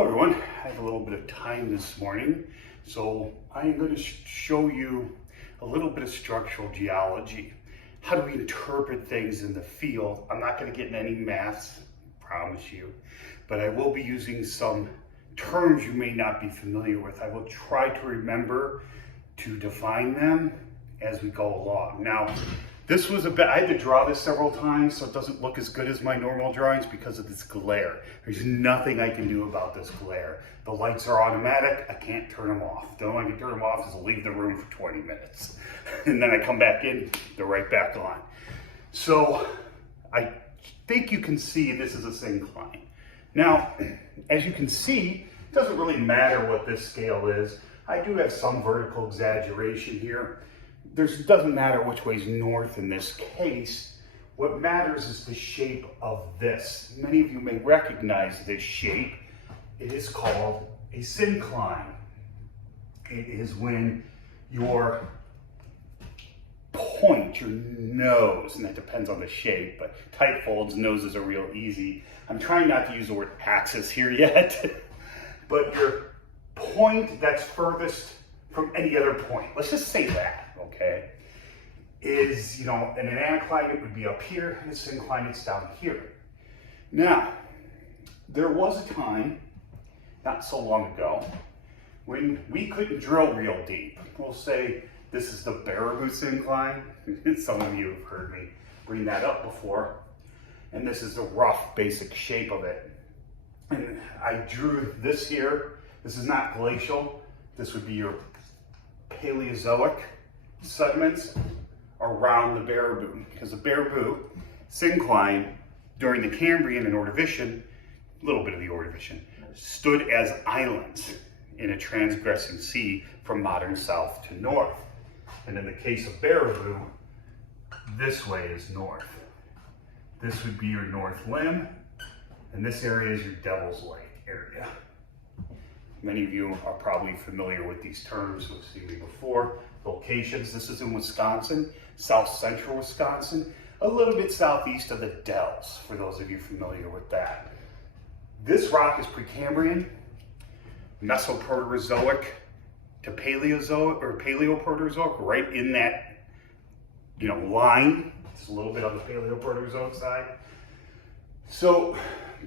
Hello everyone, I have a little bit of time this morning, so I'm going to show you a little bit of structural geology. How do we interpret things in the field? I'm not going to get in any maths, promise you, but I will be using some terms you may not be familiar with. I will try to remember to define them as we go along. Now, this was a bit, I had to draw this several times so it doesn't look as good as my normal drawings because of this glare. There's nothing I can do about this glare. The lights are automatic, I can't turn them off. The only way I can turn them off is leave the room for 20 minutes. And then I come back in, they're right back on. So I think you can see this is a syncline. Now, as you can see, it doesn't really matter what this scale is. I do have some vertical exaggeration here. Doesn't matter which way's north in this case. What matters is the shape of this. Many of you may recognize this shape. It is called a syncline. It is when your point, your nose, and that depends on the shape, but tight folds, noses are real easy. I'm trying not to use the word axis here yet, but your point that's furthest from any other point, let's just say that, okay, is, in an anticline it would be up here, and a syncline it's down here. Now, there was a time, not so long ago, when we couldn't drill real deep. We'll say this is the Baraboo syncline. Some of you have heard me bring that up before. And this is the rough, basic shape of it. And I drew this here. This is not glacial. This would be your Paleozoic sediments around the Baraboo, because the Baraboo syncline during the Cambrian and Ordovician, a little bit of the Ordovician, stood as islands in a transgressing sea from modern south to north. And in the case of Baraboo, this way is north. This would be your north limb, and this area is your Devil's Lake area. Many of you are probably familiar with these terms. You've seen me before. Locations, this is in Wisconsin, south central Wisconsin, a little bit southeast of the Dells, for those of you familiar with that. This rock is Precambrian, Mesoproterozoic to Paleozoic, or Paleoproterozoic, right in that, line. It's a little bit on the Paleoproterozoic side. So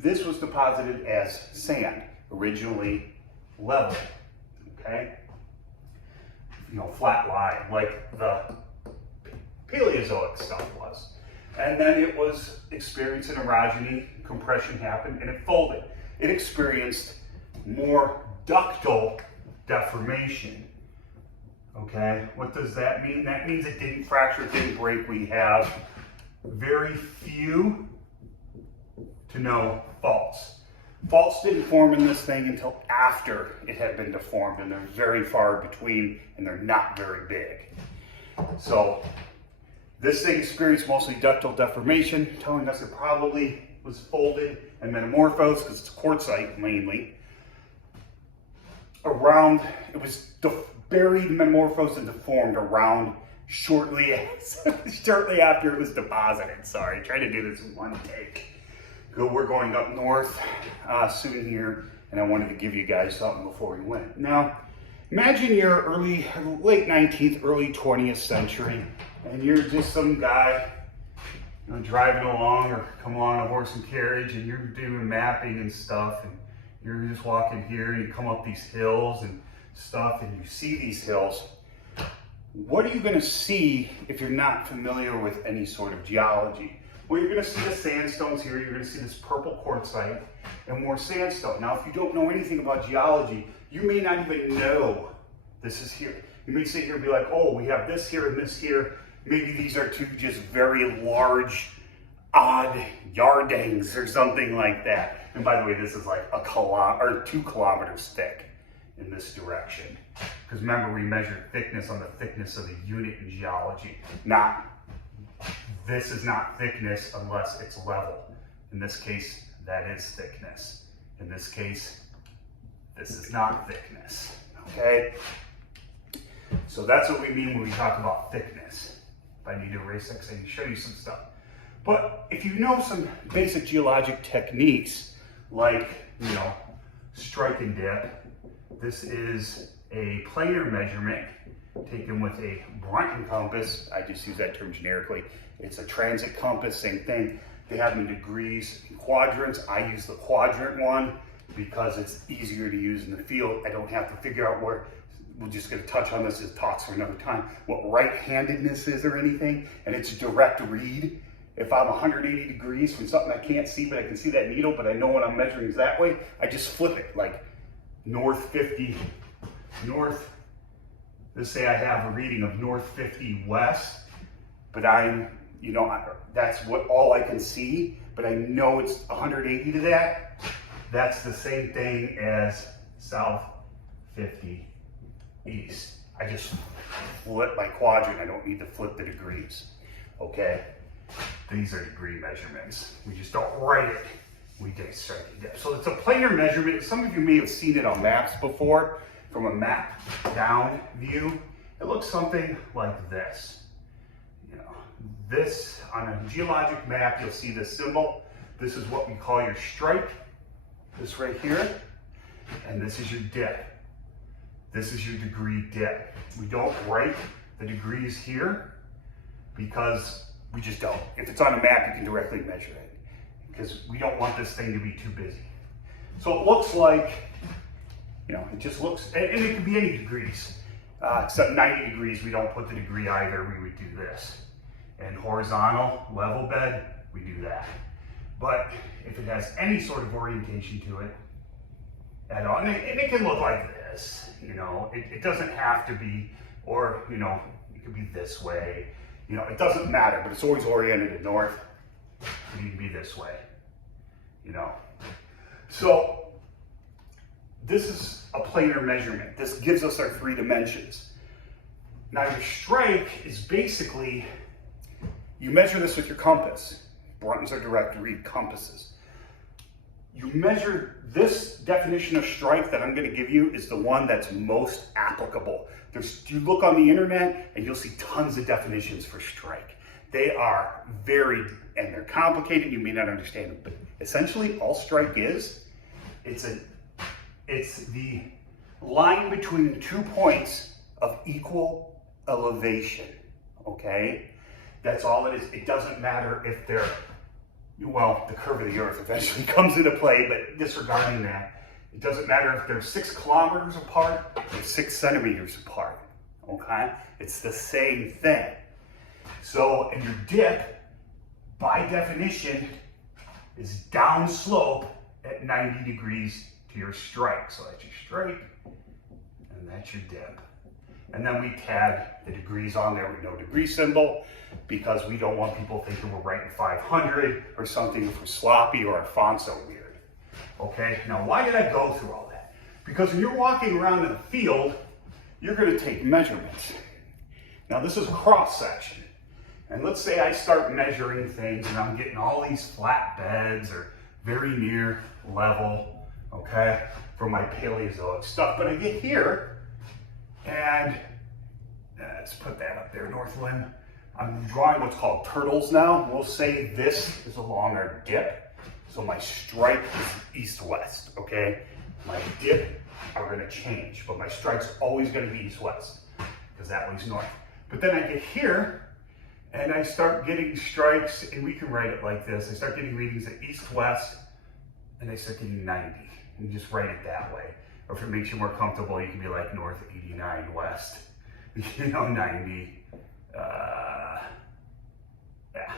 this was deposited as sand, originally level, okay? Flat line, like the Paleozoic stuff was. And then it was experiencing orogeny, compression happened, and it folded. It experienced more ductile deformation, okay? What does that mean? That means it didn't fracture, it didn't break. We have very few to no faults. Faults didn't form in this thing until after it had been deformed, and they're very far between, and they're not very big. So this thing experienced mostly ductile deformation, telling us it probably was folded and metamorphosed, because it's quartzite mainly. It was buried, metamorphosed, and deformed around shortly after it was deposited. Sorry, try to do this in one take. We're going up north soon here, and I wanted to give you guys something before we went. Now, imagine you're late 19th, early 20th century, and you're just some guy driving along or come along a horse and carriage, and you're doing mapping and stuff, and you're just walking here, and you come up these hills and stuff, and you see these hills. What are you going to see if you're not familiar with any sort of geology? Well, you're going to see the sandstones here, you're going to see this purple quartzite and more sandstone. Now, if you don't know anything about geology, you may not even know this is here. You may sit here and be like, oh, we have this here and this here. Maybe these are two just very large, odd yardings or something like that. And by the way, this is like 2 kilometers thick in this direction. Because remember, we measure thickness on the thickness of the unit in geology, this is not thickness unless it's level. In this case, that is thickness. In this case, this is not thickness, okay? So that's what we mean when we talk about thickness. If I need to erase X, I can show you some stuff. But if you know some basic geologic techniques, like, strike and dip. This is a planar measurement taken with a Brunton compass. I just use that term generically. It's a transit compass, same thing. They have them in degrees and quadrants. I use the quadrant one because it's easier to use in the field. I don't have to figure out where, we're just gonna touch on this as talks for another time, what right-handedness is or anything, and it's a direct read. If I'm 180 degrees from something I can't see, but I can see that needle, but I know what I'm measuring is that way, I just flip it, like north 50, north, let's say I have a reading of north 50 west, but I'm, you know, that's what all I can see, but I know it's 180 to that. That's the same thing as south 50 east. I just flip my quadrant. I don't need to flip the degrees, okay? These are degree measurements. We just don't write it. We get strike and dip. So it's a planar measurement. Some of you may have seen it on maps before, from a map down view. It looks something like this. You know, this, on a geologic map, you'll see this symbol. This is what we call your strike, this right here, and this is your dip. This is your degree dip. We don't write the degrees here because we just don't. If it's on a map, you can directly measure it because we don't want this thing to be too busy. So it looks like, you know, it just looks, and it could be any degrees, except 90 degrees, we don't put the degree either, we would do this. And horizontal, level bed, we do that. But if it has any sort of orientation to it at all, and it can look like this, you know, it doesn't have to be, or, you know, it could be this way, you know, it doesn't matter, but it's always oriented to north. It can be this way, you know. So this is a planar measurement. This gives us our 3 dimensions. Now your strike is basically, you measure this with your compass. Bruntons are direct read compasses. You measure this definition of strike that I'm going to give you is the one that's most applicable. You look on the internet and you'll see tons of definitions for strike. They are varied and they're complicated. You may not understand them, but essentially all strike is, it's the line between 2 points of equal elevation, okay? That's all it is. It doesn't matter if they're, well, the curve of the earth eventually comes into play, but disregarding that, it doesn't matter if they're 6 kilometers apart or 6 centimeters apart, okay? It's the same thing. So, and your dip, by definition, is down slope at 90 degrees to your strike. So that's your strike, and that's your dip. And then we tag the degrees on there with no degree symbol because we don't want people thinking we're writing 500 or something if we're sloppy or our font's so weird. Okay, now why did I go through all that? Because when you're walking around in a field, you're going to take measurements. Now this is a cross section. And let's say I start measuring things and I'm getting all these flat beds or very near level, okay, from my Paleozoic stuff. But I get here and let's put that up there, north limb. I'm drawing what's called turtles now. We'll say this is along our dip. So my strike is east-west, okay? My dip are gonna change, but my strike's always gonna be east-west because that way's north. But then I get here and I start getting strikes, and we can write it like this. I start getting readings at east-west, and I start getting 90. And you just write it that way. Or if it makes you more comfortable, you can be like north 89 west. You know, 90, yeah,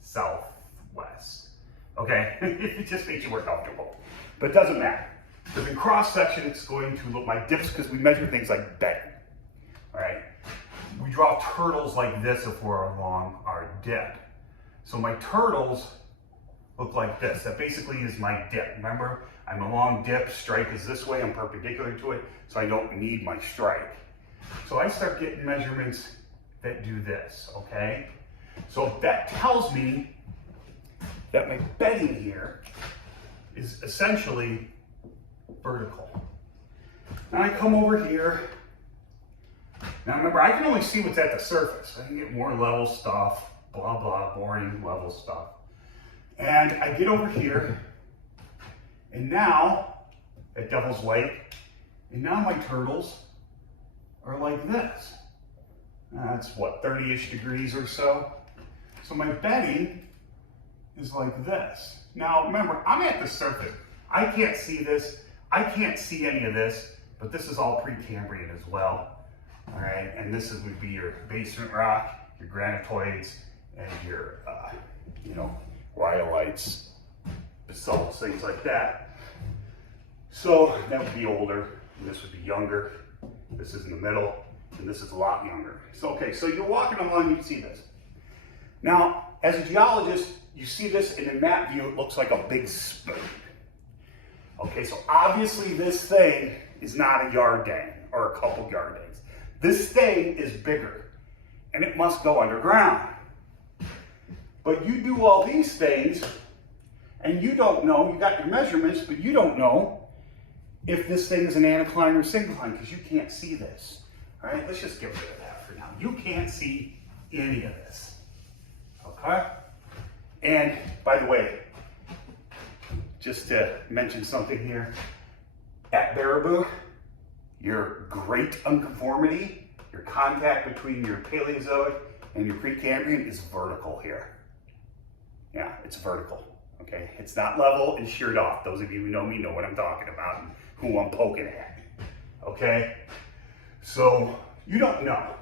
southwest. Okay, it just makes you more comfortable. But it doesn't matter. Because in cross section, it's going to look like dips because we measure things like bedding. All right. We draw turtles like this if we're along our dip. So my turtles look like this. That basically is my dip. Remember, I'm along dip, strike is this way, I'm perpendicular to it, so I don't need my strike. So I start getting measurements that do this, okay? So that tells me that my bedding here is essentially vertical. Now I come over here. Now remember, I can only see what's at the surface. I can get more level stuff, blah, blah, boring level stuff. And I get over here, and now at Devil's Lake. And now my turtles are like this. That's what, 30-ish degrees or so. So my bedding is like this. Now remember, I'm at the surface. I can't see this. I can't see any of this, but this is all Precambrian as well. All right, and this would be your basement rock, your granitoids, and your, rhyolites, basalts, things like that. So that would be older, and this would be younger. This is in the middle, and this is a lot younger. So, okay, so you're walking along, you see this. Now, as a geologist, you see this, and in map view, it looks like a big spoon. Okay, so obviously this thing is not a yard dang or a couple yard dangs. This thing is bigger, and it must go underground. But you do all these things, and you don't know, you got your measurements, but you don't know if this thing is an anticline or syncline, because you can't see this. All right, let's just get rid of that for now. You can't see any of this, okay? And by the way, just to mention something here, at Baraboo, your great unconformity, your contact between your Paleozoic and your Precambrian is vertical here. Yeah, it's vertical, okay? It's not level and sheared off. Those of you who know me know what I'm talking about and who I'm poking at, okay? So you don't know.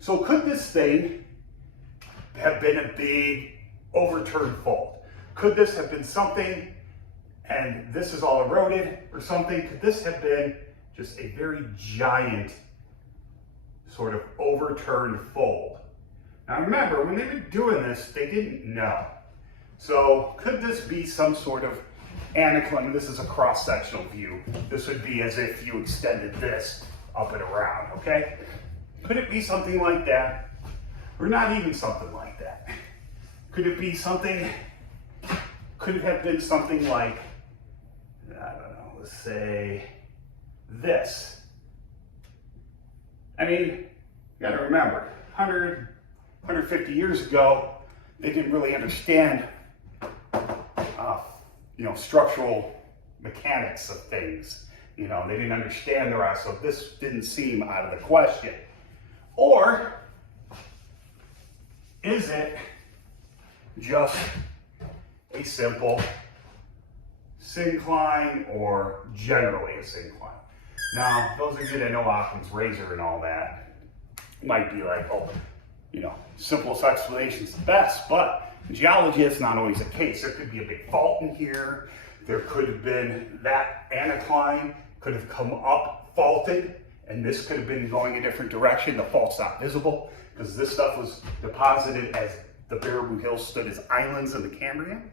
So could this thing have been a big overturned fold? Could this have been something, and this is all eroded or something? Could this have been just a very giant sort of overturned fold? Now remember, when they were doing this, they didn't know. So could this be some sort of anticline? This is a cross-sectional view. This would be as if you extended this up and around, okay? Could it be something like that? Or not even something like that? Could it be something, could it have been something like, I don't know, let's say this. I mean, you gotta remember, 150 years ago, they didn't really understand, structural mechanics of things. They didn't understand the rest, so this didn't seem out of the question. Or is it just a simple syncline or generally a syncline? Now, those of you that know Occam's razor and all that might be like, simplest explanation's the best, but in geology, it's not always the case. There could be a big fault in here. There could have been that anticline could have come up faulted, and this could have been going a different direction. The fault's not visible because this stuff was deposited as the Baraboo Hills stood as islands in the Cambrian.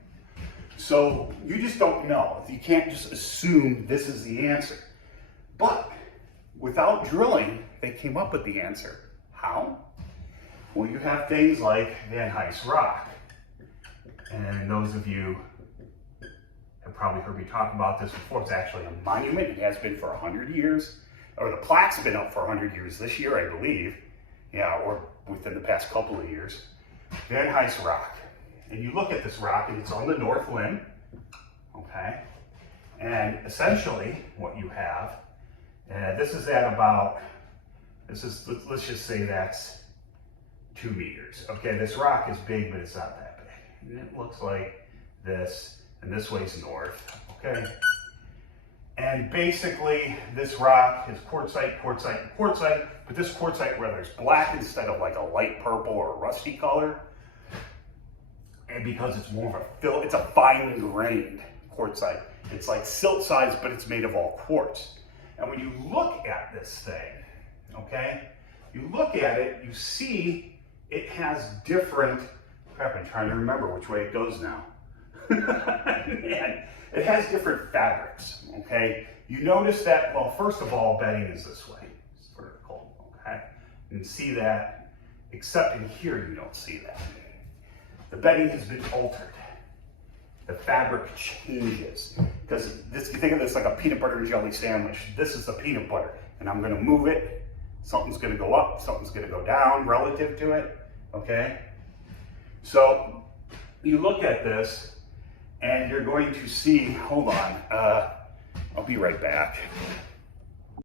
So you just don't know. You can't just assume this is the answer. But without drilling, they came up with the answer. How? Well, you have things like Van Hise rock. And those of you have probably heard me talk about this before. It's actually a monument. It has been for 100 years. Or the plaque's been up for 100 years this year, I believe. Yeah, or within the past couple of years. Van Hise rock. And you look at this rock, and it's on the north limb. Okay? And essentially, what you have, this is at about, let's just say that's 2 meters. Okay, this rock is big, but it's not that big. And it looks like this, and this way's north, okay? And basically, this rock is quartzite, quartzite, quartzite, but this quartzite, whether it's black instead of like a light purple or a rusty color, and because it's more of it's a fine-grained quartzite. It's like silt size, but it's made of all quartz. And when you look at this thing, okay, you look at it, you see it has different, crap, I'm trying to remember which way it goes now. Man, it has different fabrics, okay? You notice that, well, first of all, bedding is this way. It's vertical, okay? You can see that, except in here you don't see that. The bedding has been altered. The fabric changes. Because this, you think of this like a peanut butter and jelly sandwich. This is the peanut butter, and I'm gonna move it. Something's gonna go up, something's gonna go down relative to it, okay? So you look at this, and you're going to see, hold on, be right back.